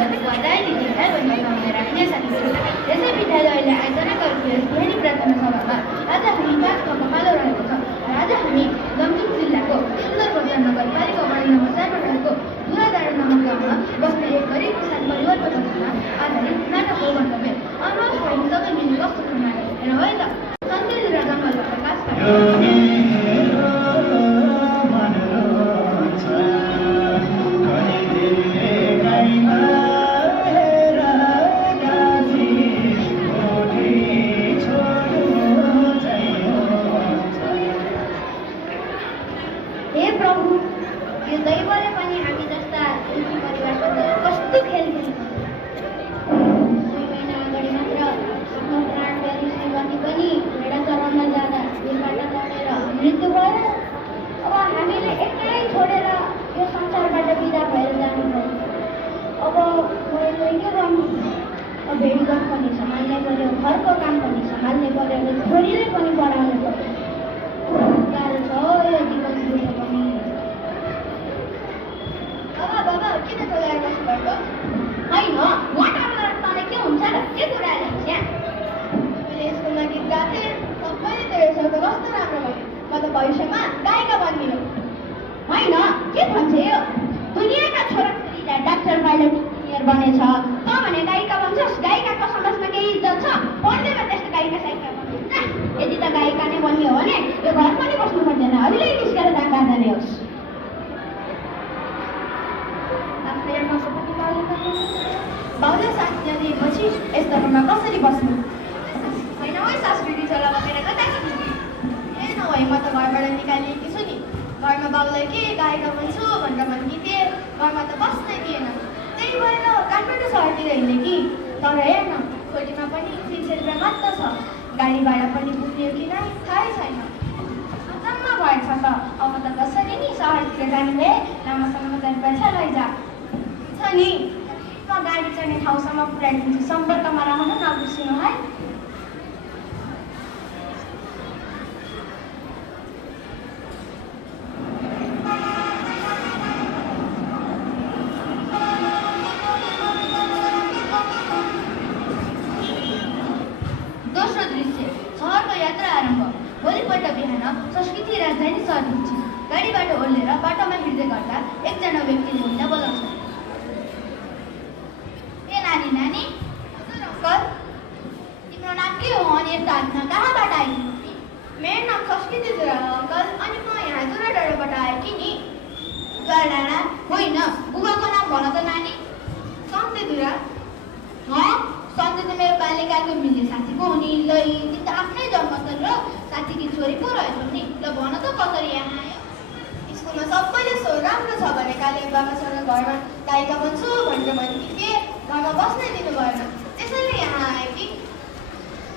पदार्थीहरूलाई पनि बताउने राख्ने साथीहरू यसै विद्यालयले आयोजना गरेको यस बिहानी प्रार्थना सभामा आज हामी क्लासमा पखालो रहेको छ र आज हामी लमजुङ जिल्लाको सुन्दर बजार नगरपालिका वडा नम्बर 4 मा रहेको धुराडाँडा नामक गाउँमा बस्ने एक गरिब किसान परिवारको कथामा आधारित नाटक हो गन्तव्य। आउनुहोस् हामी सबै मिली कस्तो छ नाटक हेरौँ है त। सन्तेधुरा जङ्गलबाट प्रकाश पार्यो। भेडीगत पनि सम्हाल्नै पर्यो, घरको काम पनि सम्हाल्नै पर्यो र छोरीले पनि पढाउनु पर्यो। गाह्रो छ यो जीवन जिउनु पनि। बाबा किन चलाएर बस्नुभएको? होइन मटार तँलाई के हुन्छ र के कुरा ल्याउँछ यहाँ? मैले स्कुलमा गीत गाएको थिएँ, सबैले त्यो रहेछौ त कस्तो राम्रो भयो। म त भविष्यमा गायिका बन्दिनँ। होइन के भन्छ यो? दुनियाँका छोराछोरीलाई डाक्टर पाइलट इन्जिनियर बनेछ, त भने गायिका बन्छस्? गायिकाको समाजमा केही इज्जत छ? पढ्दैमा त्यस्तो गायिका सायिका बन्छ? यदि त गायिका नै बनियो भने यो घर पनि बस्नु पर्दैन, अहिले निस्केर दाङ जाने होस्। बाउले साथ दिएपछि यस्तोमा कसरी बस्नु? होइन है संस्कृति चला बसेर कता किन्ने? ए नभए म त घरबाट निकालिएकी छु नि। घरमा बाउलाई के गायिका बन्छु भनेर भन्की थिएँ, घरमा त बस्नै दिएन। त्यही भएर काठमाडौँ सहरतिर हिँडेँ कि। तर हेर्न छोरीमा पनि 300 रुपियाँ मात्र छ, गाडी भाडा पनि पुग्ने कि नै थाहै छैन। अचम्म भएछ त। अब त कसरी नि सहरतिर जानु भए राम्रोसँग 1000 रुपियाँ लैजा छ नि, म गाडी चढ्ने ठाउँसम्म पुऱ्याइदिन्छु। सम्पर्कमा रहनु नबिर्सिनु है। दोस्रो दृश्य सहरको यात्रा आरम्भ। भोलिपल्ट बिहान संस्कृति राजधानी सहर पुग्छ। गाडीबाट ओर्लेर बाटोमा हिँड्दै गर्दा एकजना व्यक्तिले उनलाई बोलाउँछ। ए नानी नानी। हजुर अङ्कल। तिम्रो नाम के हो अनि यस्तो हातमा कहाँबाट आइदिनु? मेरो नाम संस्कृति दुरा हो अङ्कल, अनि म यहाँ धुराडाँडाबाट आएँ नि। धुराडाँडा होइन, बुबाको नाम भन त नानी। सन्ते दुरा। सन्ते त मेरो बाल्यकालको मिल्ने साथीको हो नि। ल ती त आफ्नै जन्मस्थल र साथीकी छोरी पो रहेछौ नि। ल भन त कसरी यहाँ आयो? स्कुलमा सबैले राम्रो छ भने काले बाबासँग घरमा गायिका बन्छु भनेर भन्थे थिएँ, घरमा बस्नै दिनु भएन, त्यसैले यहाँ आएँ कि।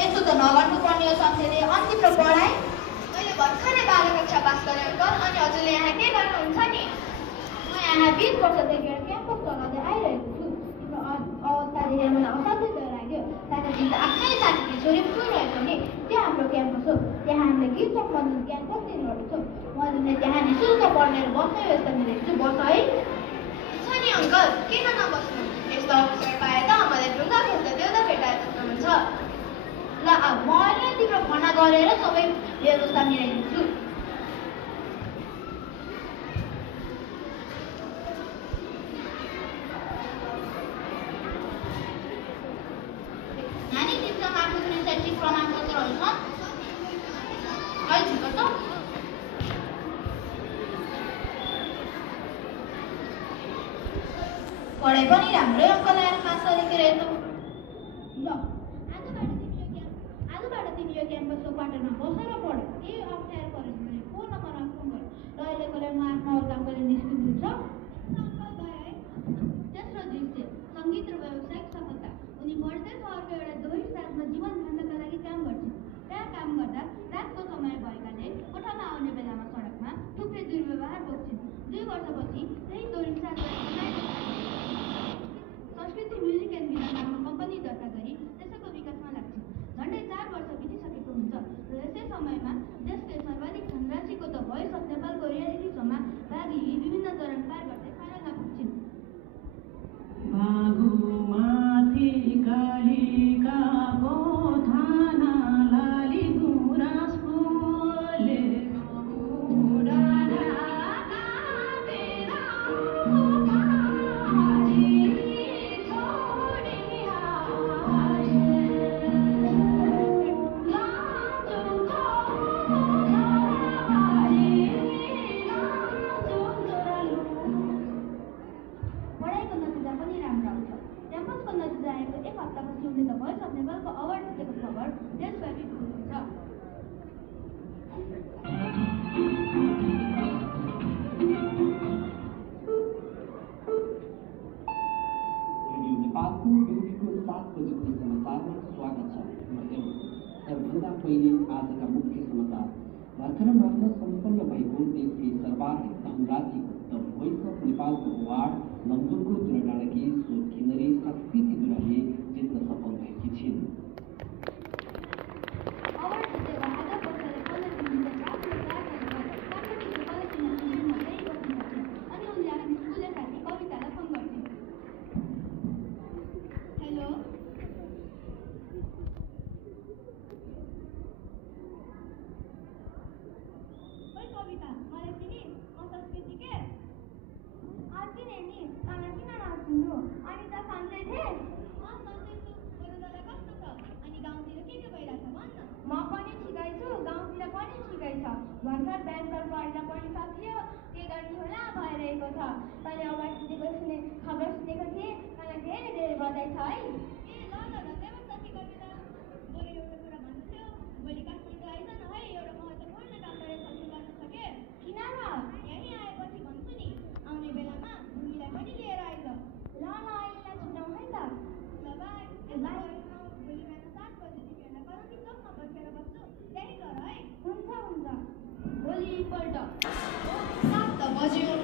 यस्तो त नगर्नु पर्ने हो सन्तेले, अन्तिम र पढाइ। मैले भर्खरै 12 कक्षा पास गरेँ अङ्कल, अनि हजुरले यहाँ के गर्नुहुन्छ नि? म यहाँ 20 वर्षदेखि क्याम्पस चलाउँदै आइरहेको छु। तिम्रो अवस्था देखेर मलाई असाध्यै लाग्यो। साथी त आफ्नै साथीले छोरी पो रहेछौ नि। त्यो हाम्रो क्याम्पस हो, त्यहाँ हामीले गीत सम्बन्धित ज्ञान कति गर्छौँ। मैले त्यहाँ नि शुल्क पढ्ने र बस्ने व्यवस्था मिलेको छु। बस है। छ नि अङ्कल, किन नबस्नु? यस्तो अवसर पाए त मलाई ढुङ्गा खेल्दा देउदा भेटाए जस्तो हुन्छ। ल अब मैले तिम्रो भना गरेर सबै व्यवस्था मिलाइदिन्छु। नानी तिमीसँग आफ्नो कुनै शैक्षिक प्रमाणपत्रहरू छन्? है झुक त। पढाइ पनि राम्रै अङ्क ल्याएर पास गरेकी रहेछौ। ल आजबाट तिमी यो क्याम्पसको क्वार्टरमा बसेर पढ। केही अप्ठ्यारो पऱ्यो भने फोन नम्बरमा फोन गर। र अहिलेकोलाई म आफ्नो अर्काको निस्किन्छ। तेस्रो दृश्य सङ्गीत र व्यावसायिक सफलता। उनी पढ्दै सहरको एउटा दोहोरी साथमा जीवन धान्नका लागि काम गर्छन्। त्यहाँ काम गर्दा रातको समय भएकाले कोठामा आउने बेलामा सडकमा थुप्रै दुर्व्यवहार भोग्छन्। 2 वर्षपछि त्यही दोहोरी साथलाई संस्कृति अफ नेपालको अवार्ड जितेको खबर देशव्यापी हुनुहुन्छ। नेपालको बेलुकीको 7 बजेको समाचारमा स्वागत छ। सबभन्दा पहिले आजका मुख्य समाचार। भर्खर मात्र सम्पन्न भएको देशकै सर्वाधिक धनराशिको द भोइस अफ नेपालको अवार्ड लमजुङको दुराडाँडाकी स्रोत किन्नरी संस्कृति दुराले जित्न सफल भएकी छिन्। भर्खर ब्याङ्कर पढ्न पढिसक्यो, के गर्ने होला भइरहेको छ। तैँले अवार्ड जितेको खबर सुनेको थिएँ, मलाई धेरै धेरै बधाई छ है। भोलि काश्मीर आइज न है, एउटा महत्त्वपूर्ण डक्टरले सल्लाह गर्न सके। किन र? यहीँ आएपछि भन्छु नि, आउने बेलामा भूमिलाई पनि लिएर आइज। ल यसलाई छुटाउँ है त। ल बाई। भोलि बिहान 7 बजे तिमीहरूलाई करन्ती चोकमा बसेर बस्छु, त्यही गर है। हुन्छ। भोलिपल्ट 7 बज्यो।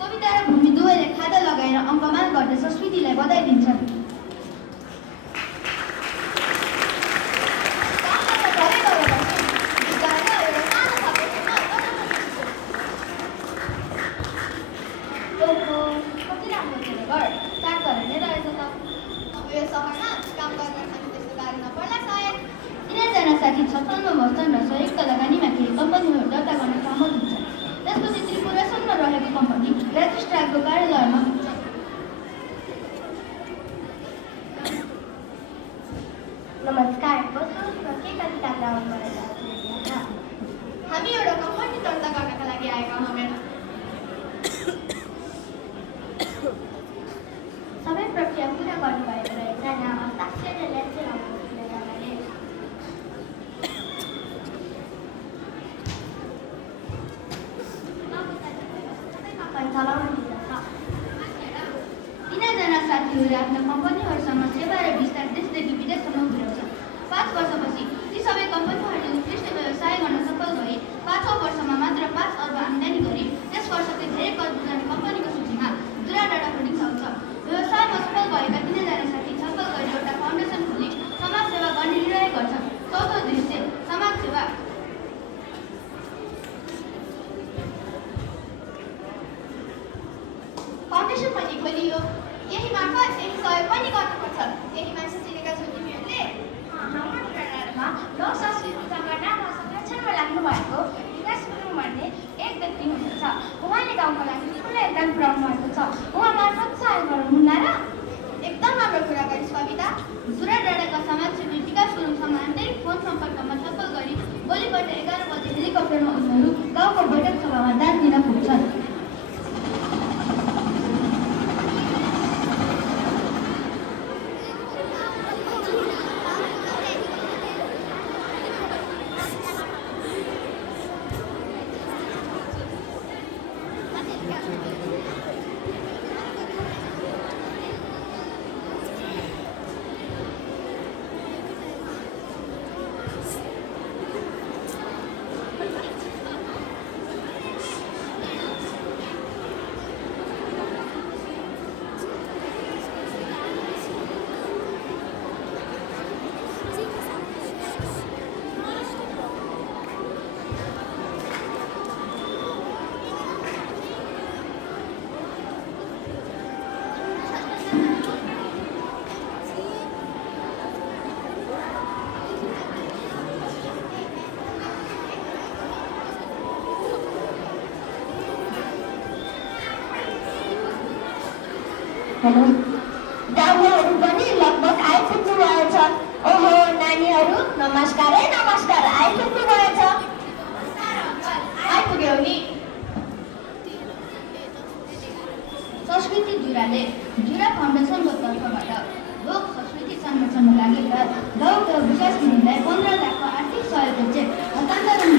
कविता र भूमि दुवैले खाता लगाएर अङ्कमान गर्दै संस्कृतिलाई बधाई दिन्छन्। कति राम्रो थियो घर, चार घर नै रहेछ त। अब यो सहरमा काम गर्न खाने त्यस्तो गाह्रो नपर्ला सायद। 3जना साथी छतलमा बस्छन् र संयुक्त लगानीमा केही कम्पनीहरू दर्ता गर्न सहमत हुन्छन्। त्यसपछि त्रिपुरासम्म रहेको कम्पनी रेजिस्ट्रारको कार्यालयमा पुग्छ। नमस्कार, के कविता ग्राउन्ड गरेर हामी एउटा कम्पनी दर्ता गर्नका लागि आएका हौँ। सबै प्रक्रिया पुरा गर्नुभएको र एकजना हस्ताक्षर र ल्यान्चेर चलाउन दिँदछ। 3जना साथीहरूले आफ्ना कम्पनीहरूसँग सेवा र विस्तार देशदेखि विदेशसम्म पुर्याउँछ। 5 वर्षपछि ती सबै कम्पनीहरूले उत्कृष्ट व्यवसाय गर्न सफल भए 5औं वर्षमा मात्र 5 अर्ब आम्दानी गरी त्यस वर्षकै धेरै कर बुझाउने कम्पनीको सूचीमा दुराडाँडा होल्डिङ्स आउँछ। व्यवसायमा सफल भएका 3जना साथी छलफल गरी एउटा फाउन्डेसन खोली समाज सेवा गर्ने निर्णय गर्छन्। चौथो दृश्य समाज सेवा। फाउन्डेसन पनि खोलियो। यही मार्फत यही सहयोग पनि गर्नुपर्छ। यही मान्छे चिनेका छौ तिमीहरूले? हाम्रो दुराडाँडामा लोक संस्कृति सङ्गठनमा संरक्षणमा लाग्नु भएको विकास गुरुङ भन्ने एक व्यक्ति हुनुहुन्छ। उहाँले गाउँको लागि ठुलो योगदान पुर्याउनु भएको छ। उहाँ मार्फत सहयोग गरौँ र? एकदम राम्रो कुरा गरिस् कविता। दुराडाँडाका समाजसेवी विकास गुरुङसँग आन्तरिक फोन सम्पर्कमा छलफल गरी भोलिपल्ट 11 बजे हेलिकप्टरमा उनीहरू गाउँको बैठक सभामा दान दिन पुग्छन्। गाउँहरू पनि लगभग आइपुग्नु भएछ। ओहो नानीहरू नमस्कार है, नमस्कार। आइपुग्नु भएछ। आइपुग्यौ नि। गुराले जुरा फाउन्डेसनको तर्फबाट लोक संस्कृति संरक्षणमा लागेका गाउँका विकास हुनेलाई 15 लाखको आर्थिक सहयोगको चेक हस्तान्तरण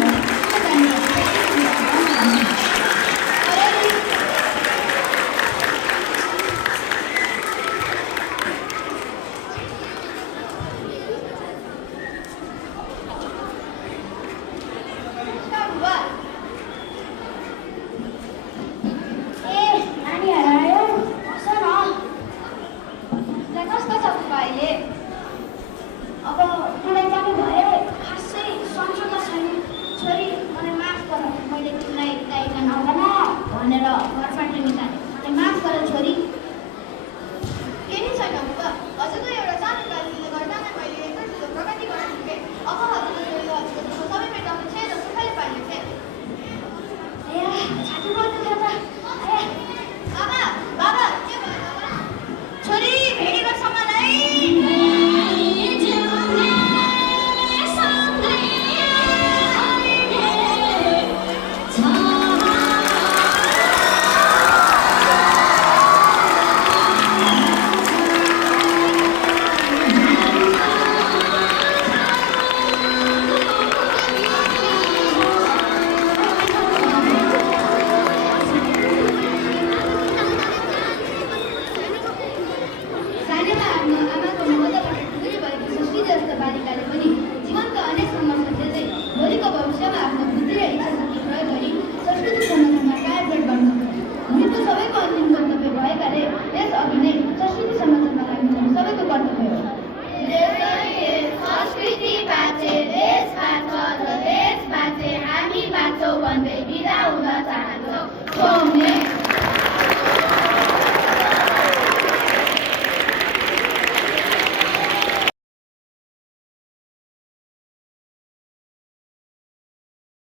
अब मलाई जानु भए खासै सम्झौता छैन छोरी मलाई माफ गर मैले तिमीलाई गाइका नहुँदैन भनेर घरबाट निकाले माफ गर छोरी केही छैन बुबा हजुरको एउटा सानो गल्तीले गर्दा नै मैले यत्रो ठुलो प्रगति गर्न सकेँ अब हजुरको सबै मेटाउने थिएँ र सुखले पाइने थिएँ छाती बोल्नु थियो त बाबा बाबा के भयो बाबा छोरी भेटेको छ मलाई संस्कृति बाँचे देश बाँच्छ र देश बाँचे हामी बाँच्छौँ भन्दै बिदा हुन चाहन्छौँ